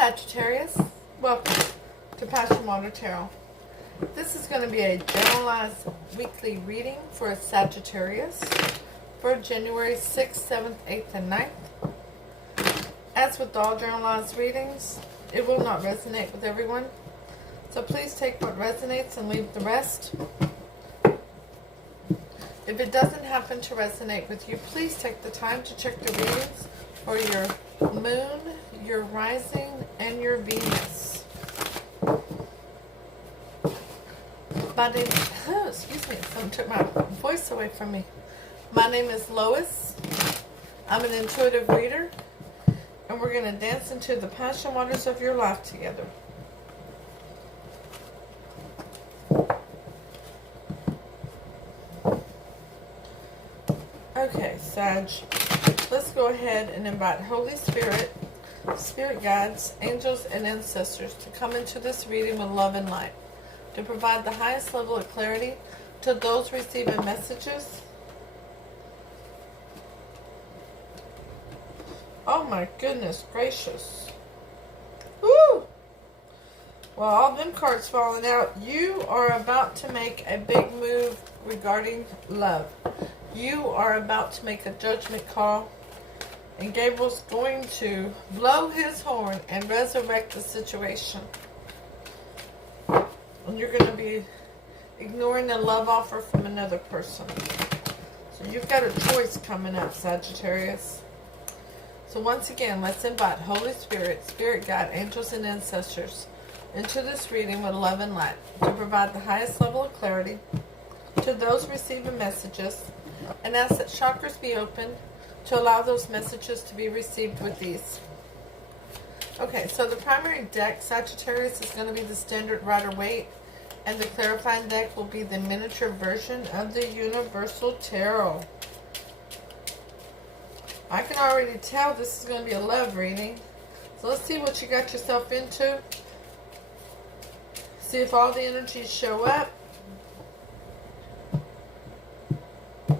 Sagittarius, welcome to Passion Water Tarot. This is going to be a generalized weekly reading for Sagittarius for January 6th, 7th, 8th, and 9th. As with all generalized readings, it will not resonate with everyone. So please take what resonates and leave the rest. If it doesn't happen to resonate with you, please take the time to check the readings for your moon, your rising, and your Venus. My name, excuse me, someone took my voice away from me. My name is Lois. I'm an intuitive reader, and we're going to dance into the passion waters of your life together. Okay, Sag, let's go ahead and invite Holy Spirit, Spirit guides, angels, and ancestors to come into this reading with love and light, to provide the highest level of clarity to those receiving messages. Oh my goodness gracious. Woo! Well, all them cards falling out. You are about to make a big move regarding love. You are about to make a judgment call, and Gabriel's going to blow his horn and resurrect the situation. And you're going to be ignoring a love offer from another person. So you've got a choice coming up, Sagittarius. So once again, let's invite Holy Spirit, Spirit Guide, angels, and ancestors into this reading with love and light to provide the highest level of clarity to those receiving messages, and ask that chakras be opened to allow those messages to be received with ease. Okay, so the primary deck, Sagittarius, is going to be the Standard Rider-Waite, and the clarifying deck will be the miniature version of the Universal Tarot. I can already tell this is going to be a love reading. So let's see what you got yourself into. See if all the energies show up.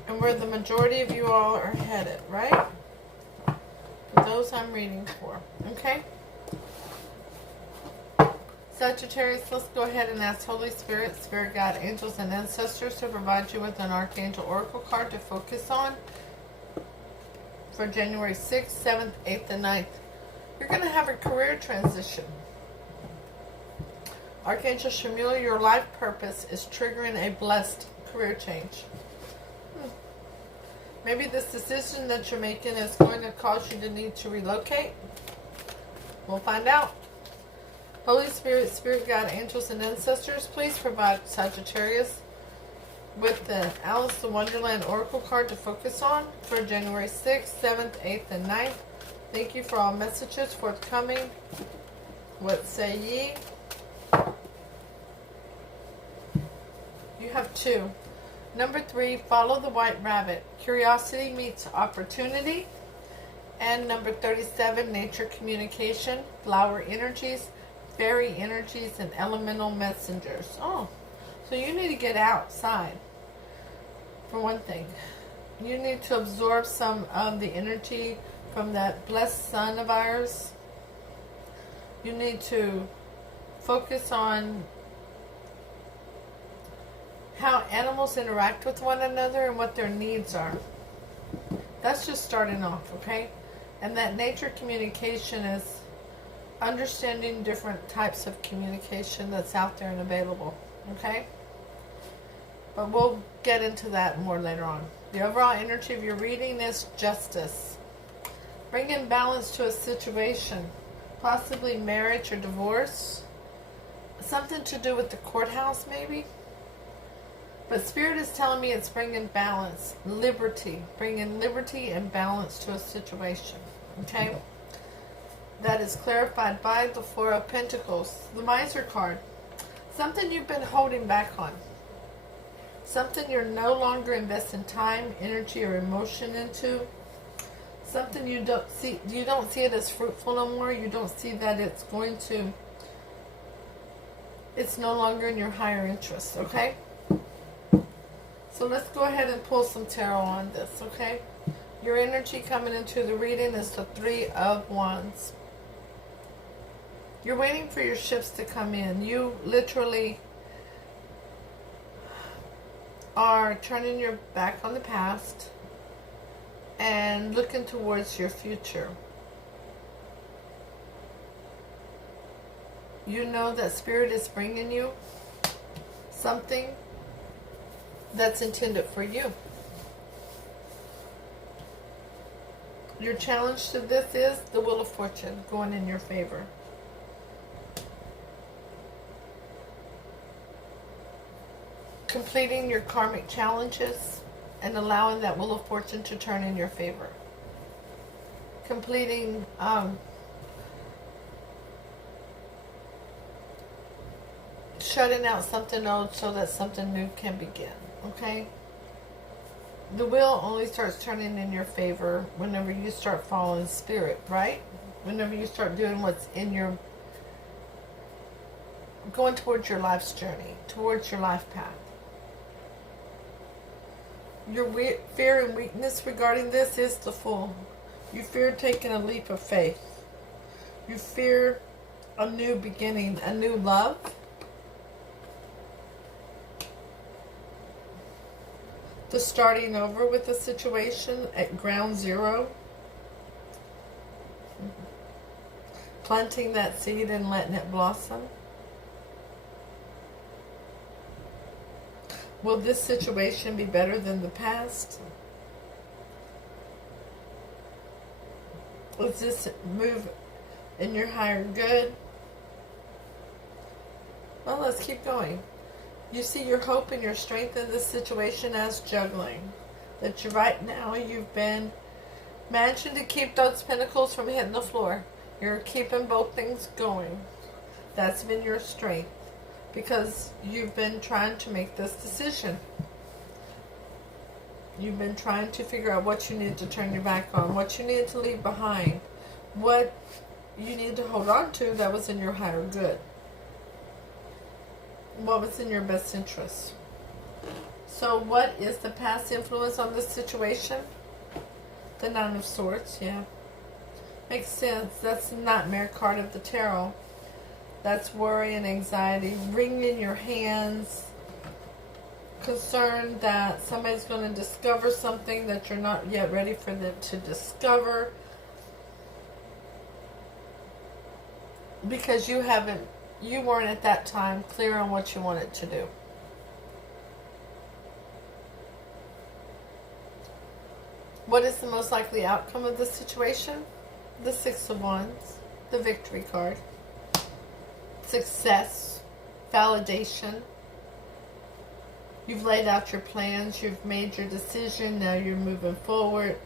And where the majority of you all are headed, right? Those I'm reading for. Okay? Sagittarius, let's go ahead and ask Holy Spirit, Spirit Guide, angels, and ancestors to provide you with an Archangel Oracle card to focus on for January 6th, 7th, 8th, and 9th. You're going to have a career transition. Archangel Shamuel, your life purpose is triggering a blessed career change. Maybe this decision that you're making is going to cause you to need to relocate. We'll find out. Holy Spirit, Spirit Guide, angels, and ancestors, please provide Sagittarius with the Alice in Wonderland Oracle card to focus on for January 6th, 7th, 8th, and 9th. Thank you for all messages forthcoming. What say ye? You have 2. Number 3, follow the white rabbit. Curiosity meets opportunity. And number 37, nature communication, flower energies, fairy energies, and elemental messengers. Oh, so you need to get outside, for one thing. You need to absorb some of the energy from that blessed sun of ours. You need to focus on how animals interact with one another and what their needs are. That's just starting off, okay? And that nature communication is understanding different types of communication that's out there and available, okay? But we'll get into that more later on. The overall energy of your reading is justice. Bring in balance to a situation, possibly marriage or divorce. Something to do with the courthouse, maybe. But Spirit is telling me it's bringing balance, liberty. Bringing liberty and balance to a situation. Okay? That is clarified by the Four of Pentacles. The Miser card. Something you've been holding back on. Something you're no longer investing time, energy, or emotion into. Something you don't see it as fruitful no more. You don't see that it's going to, it's no longer in your higher interest. Okay? So let's go ahead and pull some tarot on this, okay? Your energy coming into the reading is the Three of Wands. You're waiting for your ships to come in. You literally are turning your back on the past and looking towards your future. You know that Spirit is bringing you something that's intended for you. Your challenge to this is the Wheel of Fortune going in your favor. Completing your karmic challenges and allowing that Wheel of Fortune to turn in your favor. Completing shutting out something old so that something new can begin. Okay? The wheel only starts turning in your favor whenever you start following Spirit, right? Whenever you start doing what's in your, going towards your life's journey, towards your life path. Your fear and weakness regarding this is the Fool. You fear taking a leap of faith. You fear a new beginning, a new love. The starting over with the situation at ground zero. Planting that seed and letting it blossom. Will this situation be better than the past? Is this move in your higher good? Well, let's keep going. You see your hope and your strength in this situation as juggling. That right now you've been managing to keep those pentacles from hitting the floor. You're keeping both things going. That's been your strength. Because you've been trying to make this decision. You've been trying to figure out what you need to turn your back on. What you need to leave behind. What you need to hold on to that was in your higher good. What was in your best interest. So what is the past influence on this situation? The Nine of Swords, yeah. Makes sense. That's the Nightmare card of the Tarot. That's worry and anxiety. Wringing your hands. Concerned that somebody's going to discover something that you're not yet ready for them to discover. Because you weren't at that time clear on what you wanted to do. What is the most likely outcome of this situation? The Six of Wands. The Victory card. Success. Validation. You've laid out your plans. You've made your decision. Now you're moving forward.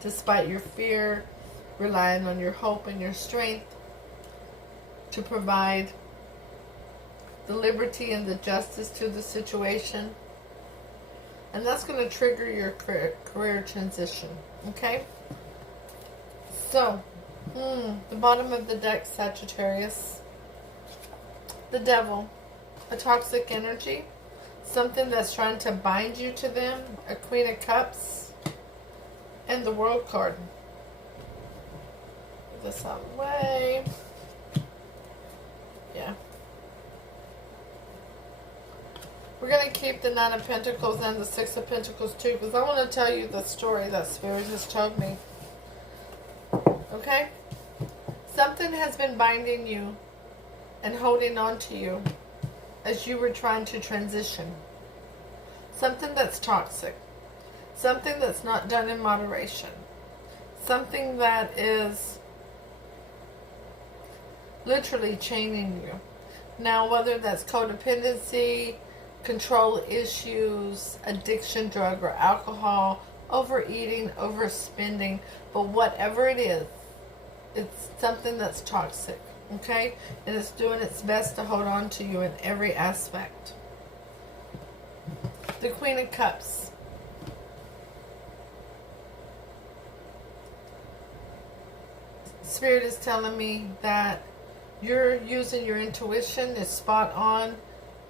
Despite your fear. Relying on your hope and your strength. To provide the liberty and the justice to the situation. And that's going to trigger your career transition. Okay? So, the bottom of the deck, Sagittarius. The Devil. A toxic energy. Something that's trying to bind you to them. A Queen of Cups. And the World card. Put this out of the way. Yeah. We're going to keep the Nine of Pentacles and the Six of Pentacles too, because I want to tell you the story that Spirit has told me. Okay? Something has been binding you and holding on to you as you were trying to transition. Something that's toxic. Something that's not done in moderation. Something that is literally chaining you. Now, whether that's codependency, control issues, addiction, drug or alcohol, overeating, overspending, but whatever it is, it's something that's toxic, okay? And it's doing its best to hold on to you in every aspect. The Queen of Cups. Spirit is telling me that you're using your intuition, is spot on.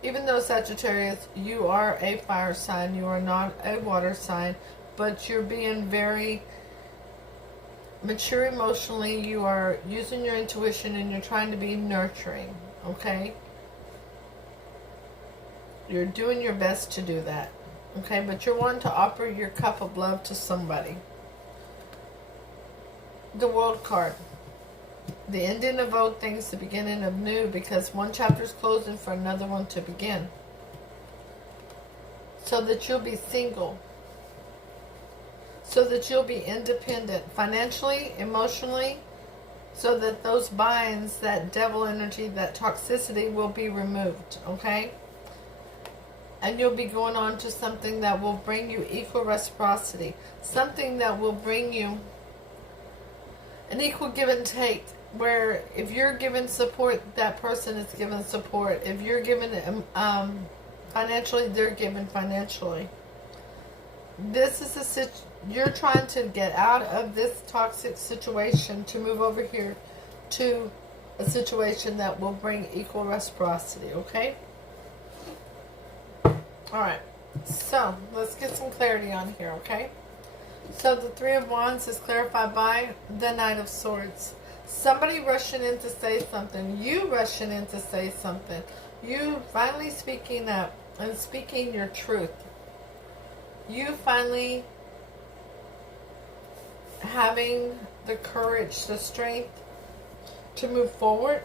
Even though Sagittarius, you are a fire sign, you are not a water sign, but you're being very mature emotionally, you are using your intuition, and you're trying to be nurturing, okay? You're doing your best to do that, okay? But you're wanting to offer your cup of love to somebody. The World card. The ending of old things, the beginning of new, because one chapter is closing for another one to begin. So that you'll be single. So that you'll be independent financially, emotionally, so that those binds, that devil energy, that toxicity will be removed, okay? And you'll be going on to something that will bring you equal reciprocity. Something that will bring you an equal give and take, where if you're giving support, that person is giving support. If you're giving financially, they're giving financially. This is you're trying to get out of this toxic situation to move over here to a situation that will bring equal reciprocity, okay? Alright, so let's get some clarity on here, okay? So the Three of Wands is clarified by the Knight of Swords. Somebody rushing in to say something. You rushing in to say something. You finally speaking up and speaking your truth. You finally having the courage, the strength to move forward.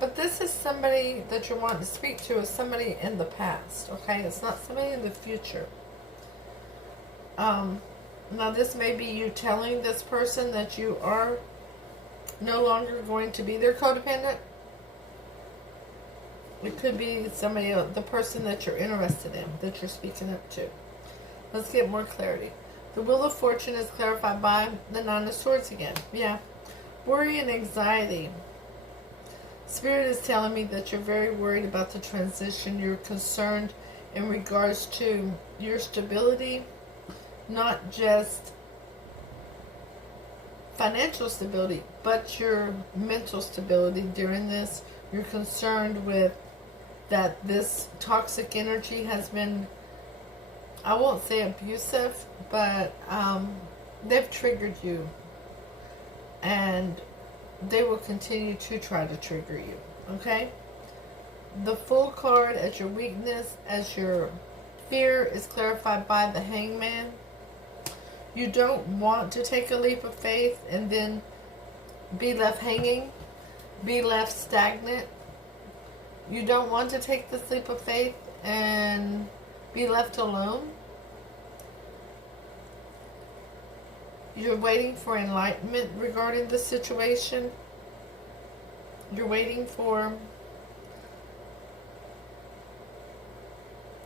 But this is somebody that you're wanting to speak to, is somebody in the past, okay? It's not somebody in the future. Now this may be you telling this person that you are no longer going to be their codependent. It could be somebody else, the person that you're interested in, that you're speaking up to. Let's get more clarity. The Wheel of Fortune is clarified by the Nine of Swords again. Yeah. Worry and anxiety. Spirit is telling me that you're very worried about the transition. You're concerned in regards to your stability, not just financial stability, but your mental stability during this. You're concerned with that this toxic energy has been, I won't say abusive, but they've triggered you, and they will continue to try to trigger you, okay? The Fool card as your weakness, as your fear, is clarified by the Hangman. You don't want to take a leap of faith and then be left hanging, be left stagnant. You don't want to take this leap of faith and be left alone. You're waiting for enlightenment regarding the situation. You're waiting for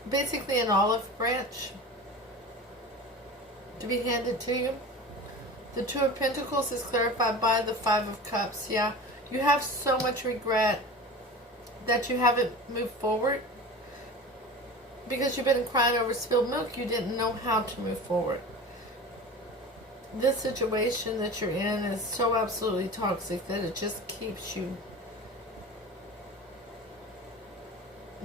basically an olive branch to be handed to you. The Two of Pentacles is clarified by the Five of Cups. Yeah, you have so much regret that you haven't moved forward because you've been crying over spilled milk. You didn't know how to move forward. This situation that you're in is so absolutely toxic that it just keeps you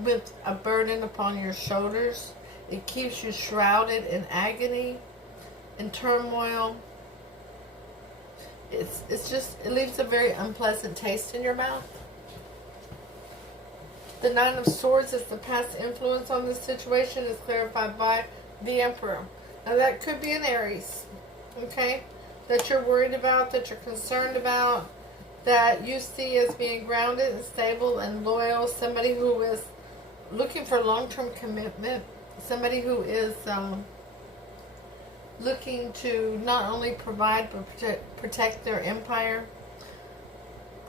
with a burden upon your shoulders. It keeps you shrouded in agony, in turmoil. It's just, it leaves a very unpleasant taste in your mouth. The Nine of Swords is the past influence on this situation, is clarified by the Emperor. Now that could be an Aries, okay, that you're worried about, that you're concerned about, that you see as being grounded and stable and loyal, somebody who is looking for long-term commitment, somebody who is looking to not only provide but protect their empire.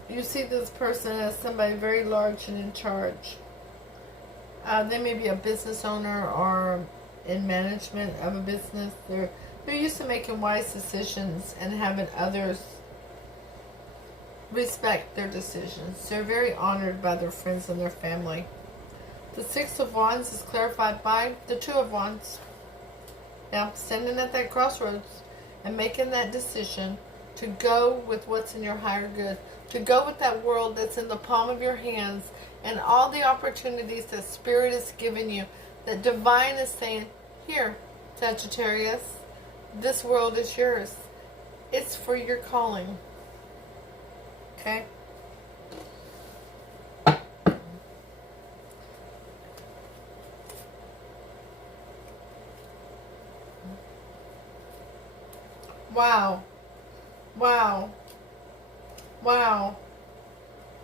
You see this person as somebody very large and in charge. They may be a business owner or in management of a business. They're used to making wise decisions and having others respect their decisions. They're very honored by their friends and their family. The Six of Wands is clarified by the Two of Wands. Now, standing at that crossroads and making that decision to go with what's in your higher good, to go with that world that's in the palm of your hands and all the opportunities that Spirit has given you, that Divine is saying, here, Sagittarius, This world is yours. It's for your calling. Okay? Wow. Wow. Wow.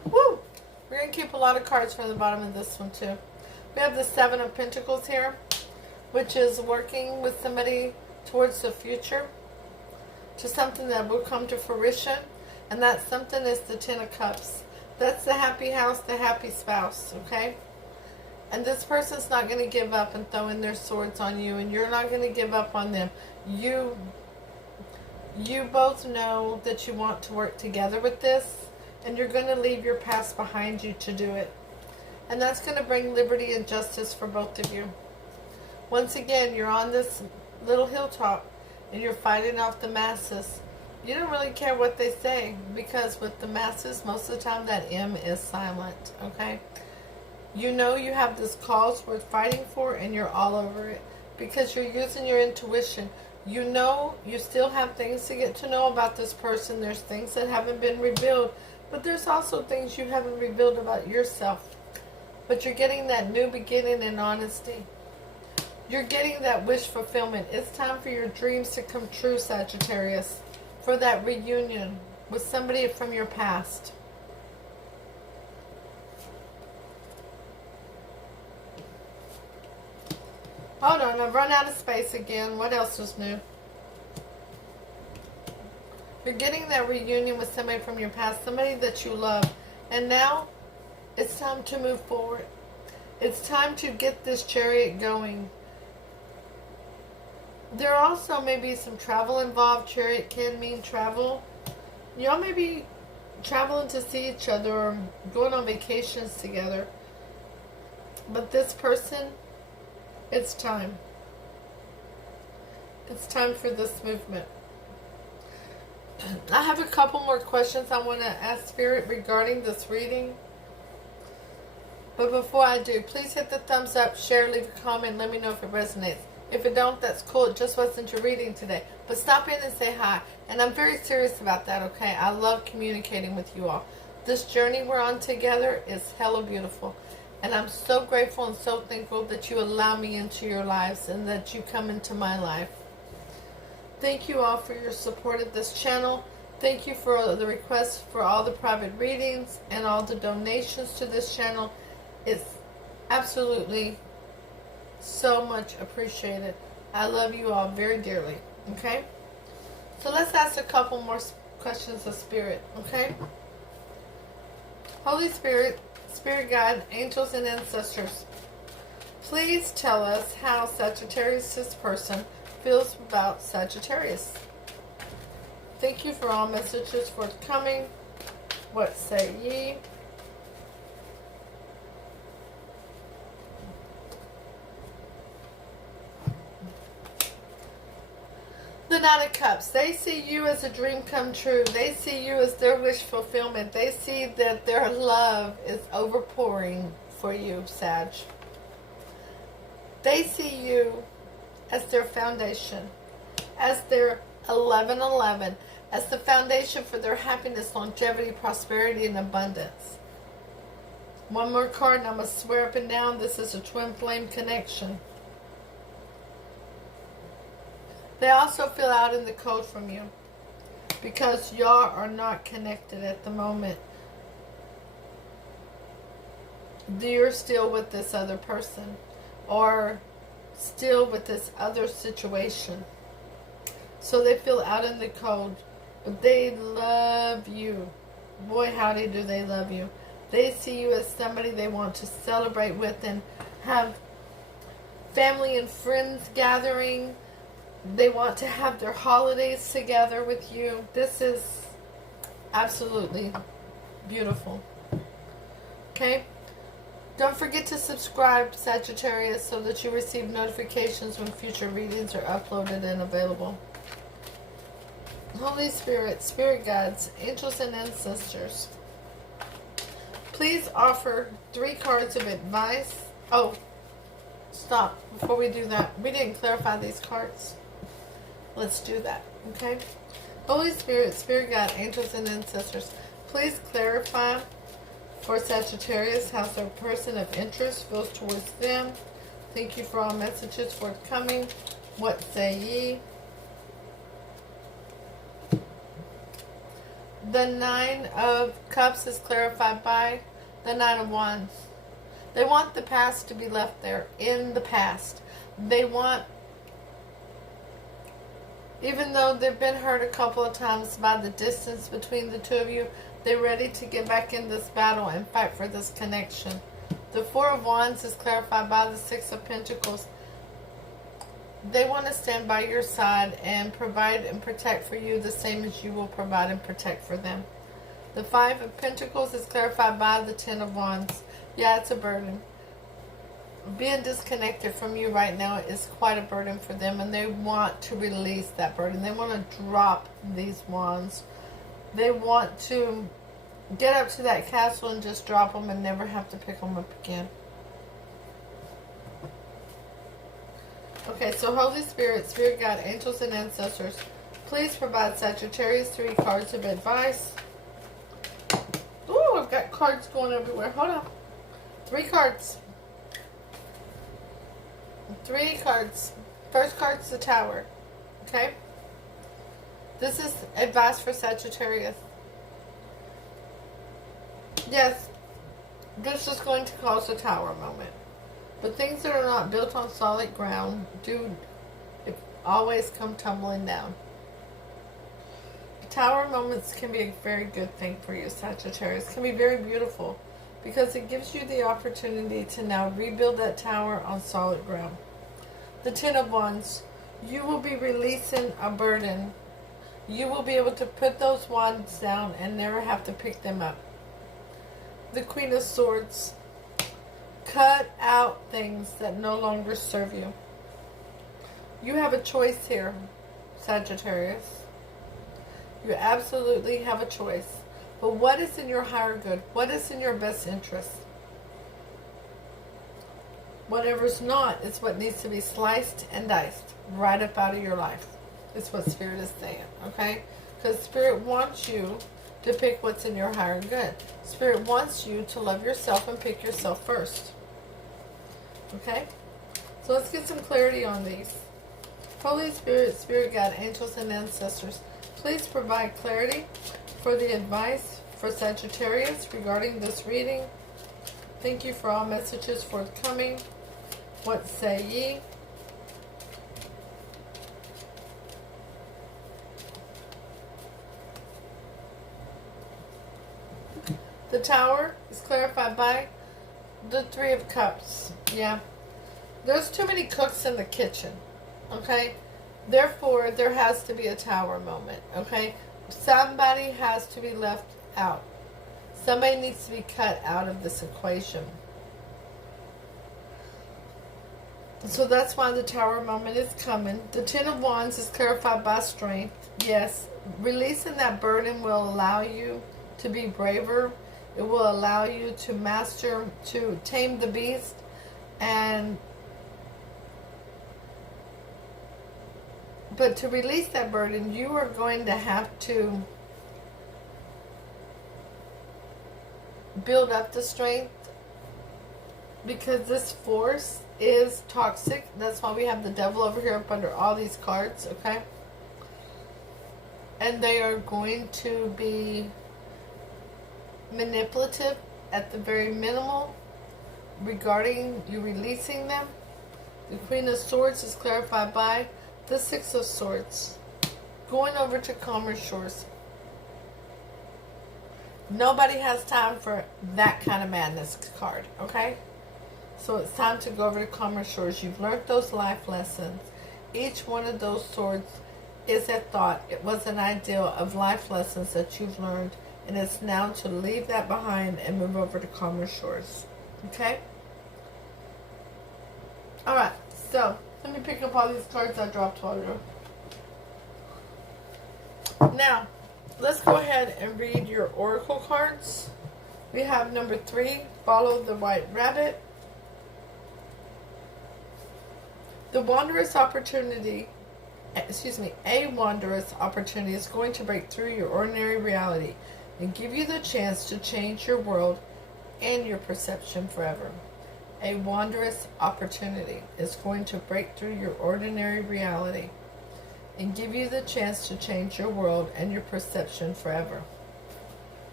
Woo! We're going to keep a lot of cards from the bottom of this one too. We have the Seven of Pentacles here, which is working with somebody towards the future, to something that will come to fruition. And that something is the Ten of Cups. That's the happy house, the happy spouse, okay? And this person's not going to give up and throw in their swords on you, and you're not going to give up on them. You both know that you want to work together with this, and you're going to leave your past behind you to do it. And that's going to bring liberty and justice for both of you. Once again, you're on this little hilltop, and you're fighting off the masses. You don't really care what they say, because with the masses, most of the time that M is silent, okay? You know you have this cause worth fighting for, and you're all over it, because you're using your intuition. You know you still have things to get to know about this person. There's things that haven't been revealed, but there's also things you haven't revealed about yourself. But you're getting that new beginning in honesty. You're getting that wish fulfillment. It's time for your dreams to come true, Sagittarius. For that reunion with somebody from your past. Hold on, I've run out of space again. What else is new? You're getting that reunion with somebody from your past, somebody that you love. And now, it's time to move forward. It's time to get this chariot going. There also may be some travel involved. Chariot can mean travel. Y'all may be traveling to see each other or going on vacations together. But this person, it's time. It's time for this movement. I have a couple more questions I want to ask Spirit regarding this reading. But before I do, please hit the thumbs up, share, leave a comment, let me know if it resonates. If it don't, that's cool. It just wasn't your reading today. But stop in and say hi. And I'm very serious about that, okay? I love communicating with you all. This journey we're on together is hella beautiful. And I'm so grateful and so thankful that you allow me into your lives and that you come into my life. Thank you all for your support of this channel. Thank you for the requests for all the private readings and all the donations to this channel. It's absolutely so much appreciated. I love you all very dearly. Okay? So let's ask a couple more questions of Spirit. Okay? Holy Spirit, Spirit Guide, Angels and Ancestors, please tell us how Sagittarius, this person, feels about Sagittarius. Thank you for all messages forthcoming. What say ye? The Nine of Cups. They see you as a dream come true. They see you as their wish fulfillment. They see that their love is overpouring for you, Sag. They see you as their foundation, as their 1111, as the foundation for their happiness, longevity, prosperity, and abundance. One more card, and I'm going to swear up and down this is a twin flame connection. They also feel out in the cold from you because y'all are not connected at the moment. You're still with this other person or still with this other situation. So they feel out in the cold, but they love you. Boy, howdy do they love you. They see you as somebody they want to celebrate with and have family and friends gathering. They want to have their holidays together with you. This is absolutely beautiful. Okay? Don't forget to subscribe, Sagittarius, so that you receive notifications when future readings are uploaded and available. Holy Spirit, Spirit Guides, Angels and Ancestors, please offer 3 cards of advice. Oh, stop. Before we do that, we didn't clarify these cards. Let's do that, okay? Holy Spirit, Spirit God, angels, and ancestors, please clarify for Sagittarius how their person of interest feels towards them. Thank you for all messages forthcoming. What say ye? The Nine of Cups is clarified by the Nine of Wands. They want the past to be left there, in the past. They want, even though they've been hurt a couple of times by the distance between the two of you, they're ready to get back in this battle and fight for this connection. The Four of Wands is clarified by the Six of Pentacles. They want to stand by your side and provide and protect for you the same as you will provide and protect for them. The Five of Pentacles is clarified by the Ten of Wands. Yeah, it's a burden. Being disconnected from you right now is quite a burden for them, and they want to release that burden. They want to drop these wands. They want to get up to that castle and just drop them and never have to pick them up again. Okay, so Holy Spirit, Spirit God, angels, and ancestors, please provide Sagittarius 3 cards of advice. Ooh, I've got cards going everywhere. Hold on. 3 cards. 3 cards. First card's the Tower. Okay? This is advice for Sagittarius. Yes, this is going to cause a Tower moment. But things that are not built on solid ground do always come tumbling down. Tower moments can be a very good thing for you, Sagittarius. It can be very beautiful because it gives you the opportunity to now rebuild that tower on solid ground. The Ten of Wands, you will be releasing a burden. You will be able to put those wands down and never have to pick them up. The Queen of Swords, cut out things that no longer serve you. You have a choice here, Sagittarius. You absolutely have a choice. But what is in your higher good? What is in your best interest? Whatever's not is what needs to be sliced and diced right up out of your life. It's what Spirit is saying, okay? Because Spirit wants you to pick what's in your higher good. Spirit wants you to love yourself and pick yourself first. Okay? So let's get some clarity on these. Holy Spirit, Spirit God, angels, and ancestors, please provide clarity for the advice for Sagittarius regarding this reading. Thank you for all messages forthcoming. What say ye? The Tower is clarified by the Three of Cups. Yeah. There's too many cooks in the kitchen. Okay? Therefore, there has to be a Tower moment. Okay? Somebody has to be left out. Somebody needs to be cut out of this equation. So that's why the Tower moment is coming. The Ten of Wands is clarified by strength. Yes. Releasing that burden will allow you to be braver. It will allow you to master, to tame the beast, but to release that burden, you are going to have to build up the strength, because this force is toxic. That's why we have the devil over here up under all these cards, okay? And they are going to be manipulative at the very minimal regarding you releasing them. The Queen of Swords is clarified by the Six of Swords. Going over to calmer shores. Nobody has time for that kind of madness card, okay? So it's time to go over to calmer shores. You've learned those life lessons. Each one of those swords is a thought. It was an ideal of life lessons that you've learned. And it's now to leave that behind and move over to calmer shores. Okay? Alright, so let me pick up all these cards I dropped while ago. Now, let's go ahead and read your oracle cards. We have number 3, follow the white rabbit. The wondrous opportunity a wondrous opportunity is going to break through your ordinary reality and give you the chance to change your world and your perception forever. A wondrous opportunity is going to break through your ordinary reality and give you the chance to change your world and your perception forever.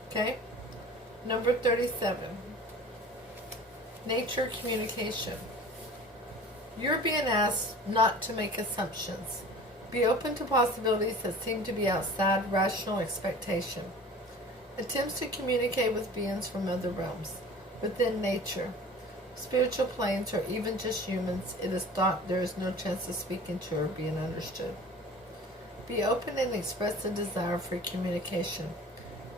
Okay? Number 37. Nature communication. You're being asked not to make assumptions. Be open to possibilities that seem to be outside rational expectation. Attempts to communicate with beings from other realms, within nature, spiritual planes, or even just humans, it is thought there is no chance of speaking to or being understood. Be open and express a desire for communication.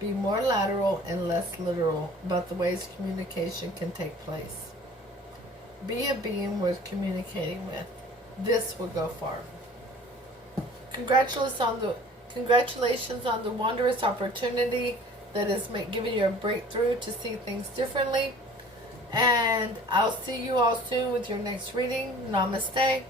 Be more lateral and less literal about the ways communication can take place. Be a being worth communicating with. This will go far. Congratulations on the wondrous opportunity that is giving you a breakthrough to see things differently. And I'll see you all soon with your next reading. Namaste.